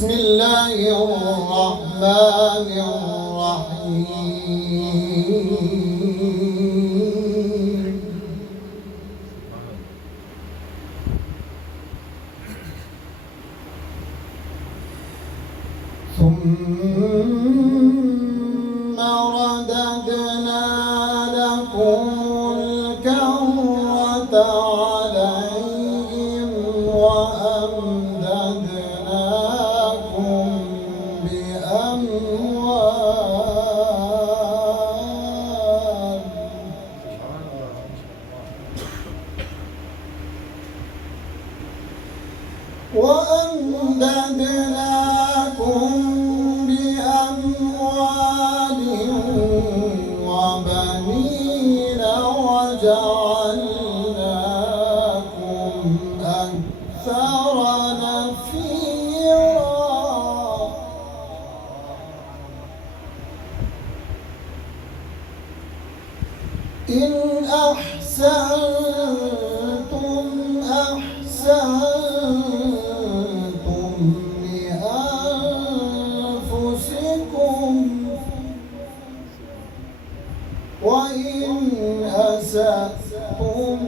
بسم الله الرحمن الرحيم ثم رددنا لكم الكرة عليهم وأمددناكم بأموال وبنين وجعلناكم أكثر نفيرا إن أحسنتم أحسنتم لأنفسكم وإن أسأتم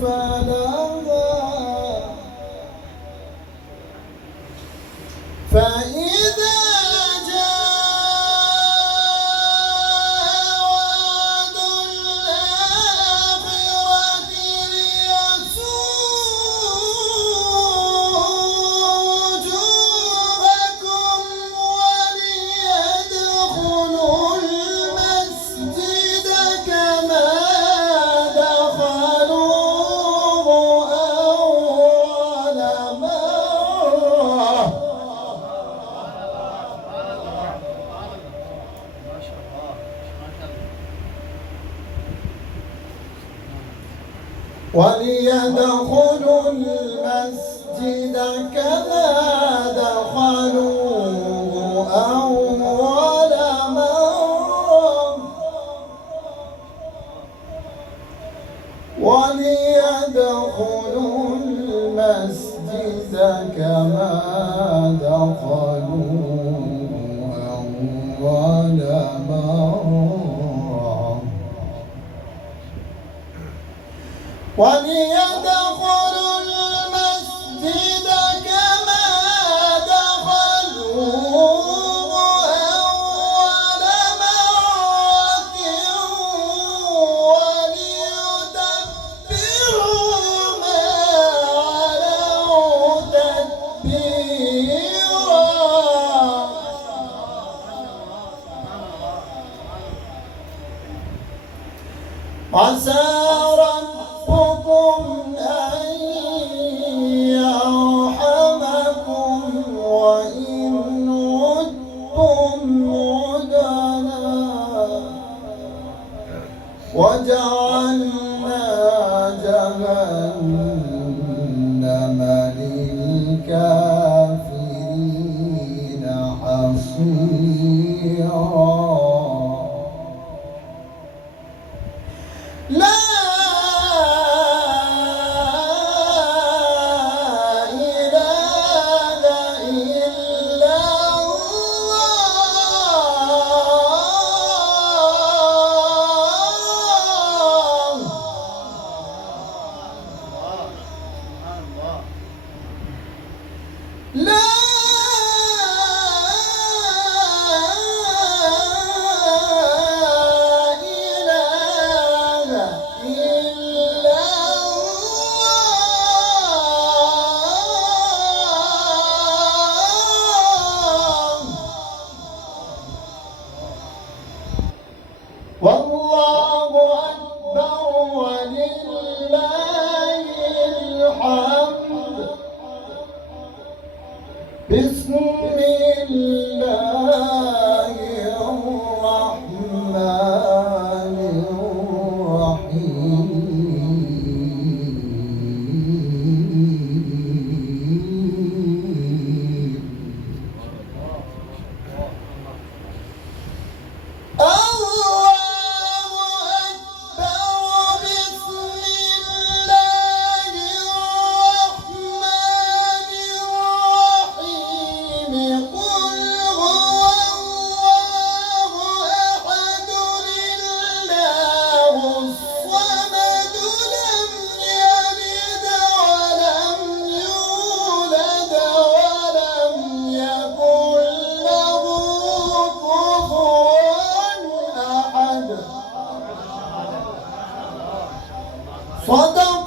فلها فإذا جاء وعد الآخرة ليسوءوا وجوهكم وليدخلوا المسجد كما دخلوه أول مرة وليدخلوا المسجد كما دخلوه أول مرة وليدخلوا المسجد كما دخلوه أول مرة وليدخلوا المسجد كما دخلوه أول مرة وليتبروا ما علوا تتبيرا عسى ربكم أن يرحمكم وإن عدتم عدنا وجعلنا جهنم للكافرين حصيرا لا إله إلا الله لا والله أكبر ولله الحمد بسم الله الرحمن الرحيم الله أكبر صدق